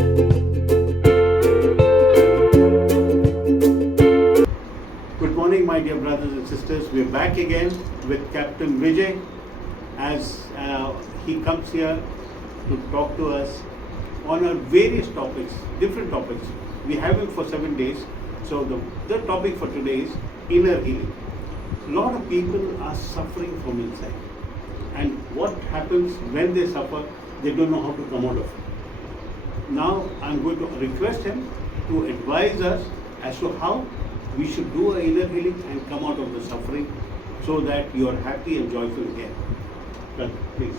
Good morning, my dear brothers and sisters. We're back again with Captain Vijay as he comes here to talk to us on our various topics, different topics. We have him for 7 days. So the topic for today is inner healing. A lot of people are suffering from inside. And what happens when they suffer, they don't know how to come out of it. Now I'm going to request him to advise us as to how we should do our inner healing and come out of the suffering so that you are happy and joyful again. Well, please.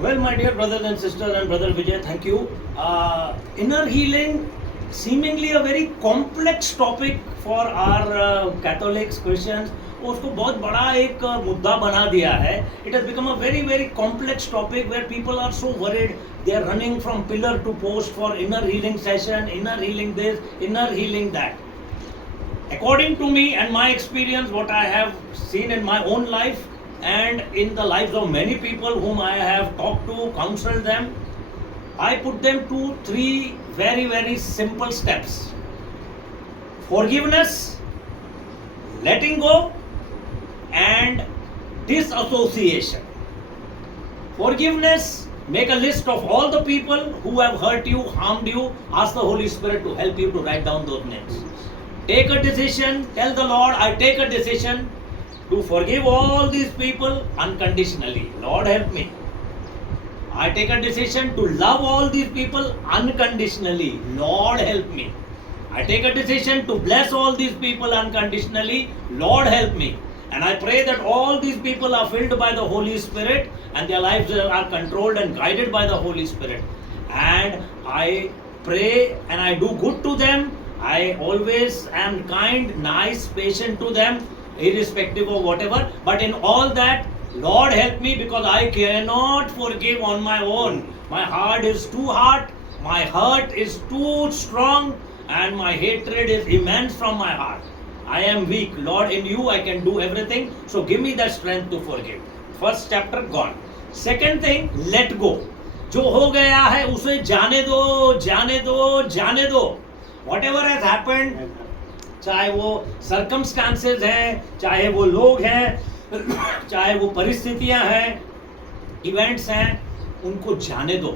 Well, my dear brothers and sisters and brother Vijay, thank you. Inner healing, seemingly a very complex topic for our Catholics, Christians. उसको बहुत बड़ा एक मुद्दा बना दिया है. It has become a very, very complex topic where people are so worried. They are running from pillar to post for inner healing session, inner healing this, inner healing that. According to me and my experience, what I have seen in my own life and in the lives of many people whom I have talked to, counseled them, I put them to 3 very, very simple steps. Forgiveness, letting go, and disassociation. Forgiveness, make a list of all the people who have hurt you, harmed you, ask the Holy Spirit to help you to write down those names. Take a decision, tell the Lord, I take a decision to forgive all these people unconditionally. Lord, help me. I take a decision to love all these people unconditionally. Lord, help me. I take a decision to bless all these people unconditionally. Lord, help me. And I pray that all these people are filled by the Holy Spirit and their lives are controlled and guided by the Holy Spirit. And I pray and I do good to them. I always am kind, nice, patient to them, irrespective of whatever. But in all that, Lord help me, because I cannot forgive on my own. My heart is too hard, my heart is too strong, and my hatred is immense from my heart. I am weak. Lord, in you I can do everything. So give me that strength to forgive. First chapter gone. Second thing, let go. जो हो गया है उसे जाने दो, जाने दो, जाने दो. Whatever has happened, चाहे वो circumstances हैं, चाहे वो लोग हैं, चाहे वो परिस्थितियां हैं, इवेंट्स हैं, उनको जाने दो.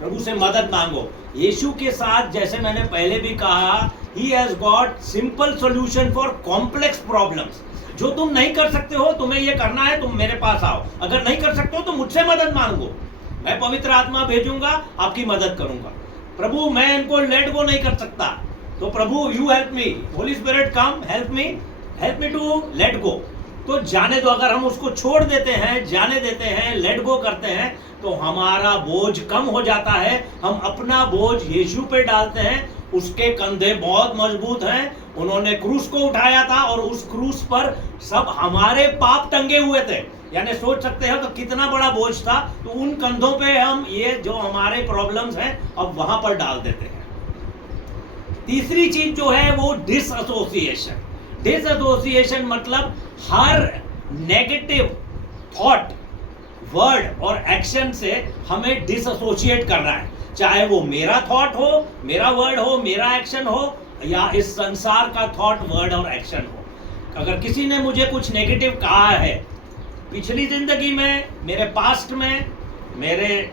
प्रभु से मदद मांगो. यीशु के साथ, जैसे मैंने पहले भी कहा, He has got simple solution for complex problems. जो तुम नहीं कर सकते हो, तुम्हें ये करना है, तुम मेरे पास आओ. अगर नहीं कर सकते हो तो मुझसे मदद मांगो. मैं पवित्र आत्मा भेजूंगा, आपकी मदद करूंगा. प्रभु मैं इनको लेट गो नहीं कर सकता, तो प्रभु you help me. Holy spirit come, help me to let go. तो जाने दो. अगर हम उसको छोड़ देते हैं, जाने देते हैं, लेट गो करते हैं, तो हमारा बोझ कम हो जाता है. हम अपना बोझ यीशु पे डालते हैं. उसके कंधे बहुत मजबूत हैं. उन्होंने क्रूस को उठाया था और उस क्रूस पर सब हमारे पाप टंगे हुए थे. यानी सोच सकते हो कि कितना बड़ा बोझ था. तो उन कंधों पे हम ये जो हमारे प्रॉब्लम्स हैं अब वहां पर डाल देते हैं. तीसरी चीज जो है वो डिसएसोसिएशन. डिसएसोसिएशन मतलब हर नेगेटिव थॉट, वर्ड और एक्शन से हमें डिसएसोसिएट करना है. चाहे वो मेरा थॉट हो, मेरा वर्ड हो, मेरा एक्शन हो, या इस संसार का थॉट, वर्ड और एक्शन हो. अगर किसी ने मुझे कुछ नेगेटिव कहा है पिछली जिंदगी में, मेरे पास्ट में, मेरे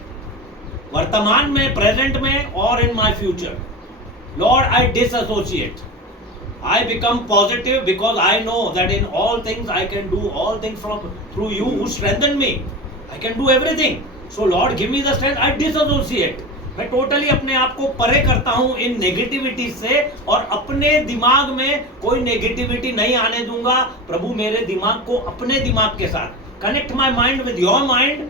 वर्तमान में, प्रेजेंट में और in my future, Lord, I disassociate. I become positive because I know that in all things I can do all things through you who strengthen me. I can do everything. So Lord, give me the strength. I disassociate. मैं totally अपने आप को परे करता हूँ इन negativity से और अपने दिमाग में कोई नेगेटिविटी नहीं आने दूंगा. प्रभु मेरे दिमाग को अपने दिमाग के साथ, connect my mind with your mind.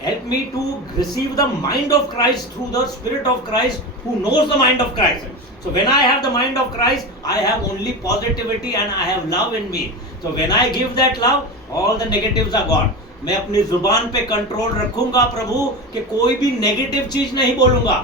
Help me to receive the mind of Christ through the Spirit of Christ who knows the mind of Christ. So when I have the mind of Christ, I have only positivity and I have love in me. So when I give that love, all the negatives are gone. मैं अपनी जुबान पे control रखूंगा प्रभु कि कोई भी negative चीज नहीं बोलूंगा.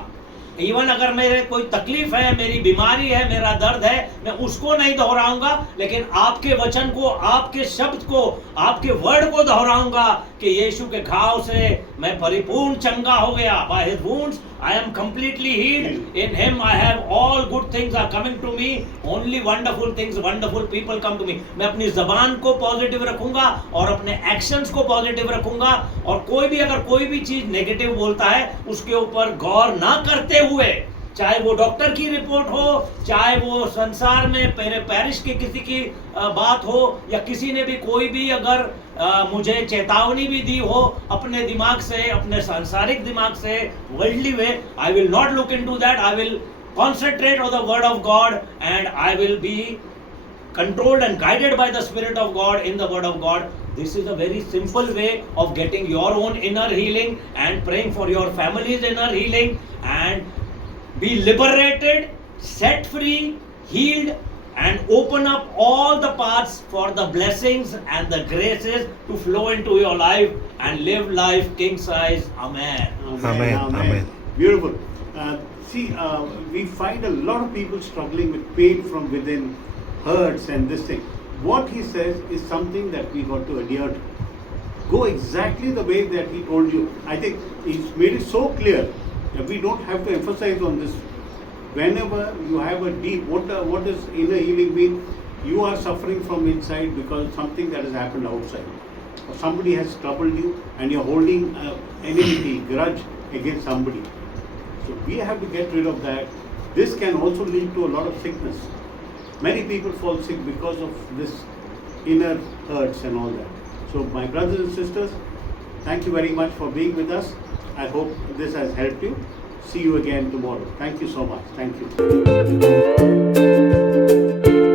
इवन अगर मेरे कोई तकलीफ है, मेरी बीमारी है, मेरा दर्द है, मैं उसको नहीं दोहराऊंगा, लेकिन आपके वचन को, आपके शब्द को, आपके वर्ड को दोहराऊंगा कि यीशु के घाव से मैं परिपूर्ण चंगा हो गया. By his wounds I am completely healed. In him I have all good things are coming to me. Only wonderful things, wonderful people come to me. मैं अपनी जबान को पॉजिटिव रखूंगा और अपने एक्शंस को पॉजिटिव रखूंगा, और कोई भी अगर कोई भी चीज नेगेटिव बोलता है उसके ऊपर गौर ना करते हुए, चाहे वो डॉक्टर की रिपोर्ट हो, चाहे वो संसार में पैरिश के किसी की बात हो, या किसी ने भी कोई भी अगर मुझे चेतावनी भी दी हो अपने दिमाग से, अपने सांसारिक दिमाग से, worldly way, I will not look into that. I will concentrate on the word of God, and I will be controlled and guided by the Spirit of God in the word of God. This is a very simple way of getting your own inner healing and praying for your family's inner healing, and be liberated, set free, healed, and open up all the paths for the blessings and the graces to flow into your life and live life king size. Amen. Amen. Amen. Beautiful. We find a lot of people struggling with pain from within, hurts and this thing. What he says is something that we got to adhere to. Go exactly the way that he told you. I think he's made it so clear that we don't have to emphasize on this. Whenever you have a deep, what does inner healing mean? You are suffering from inside because something that has happened outside. Or somebody has troubled you and you're holding enmity, grudge against somebody. So we have to get rid of that. This can also lead to a lot of sickness. Many people fall sick because of this inner hurts and all that. So my brothers and sisters, thank you very much for being with us. I hope this has helped you. See you again tomorrow. Thank you so much. Thank you.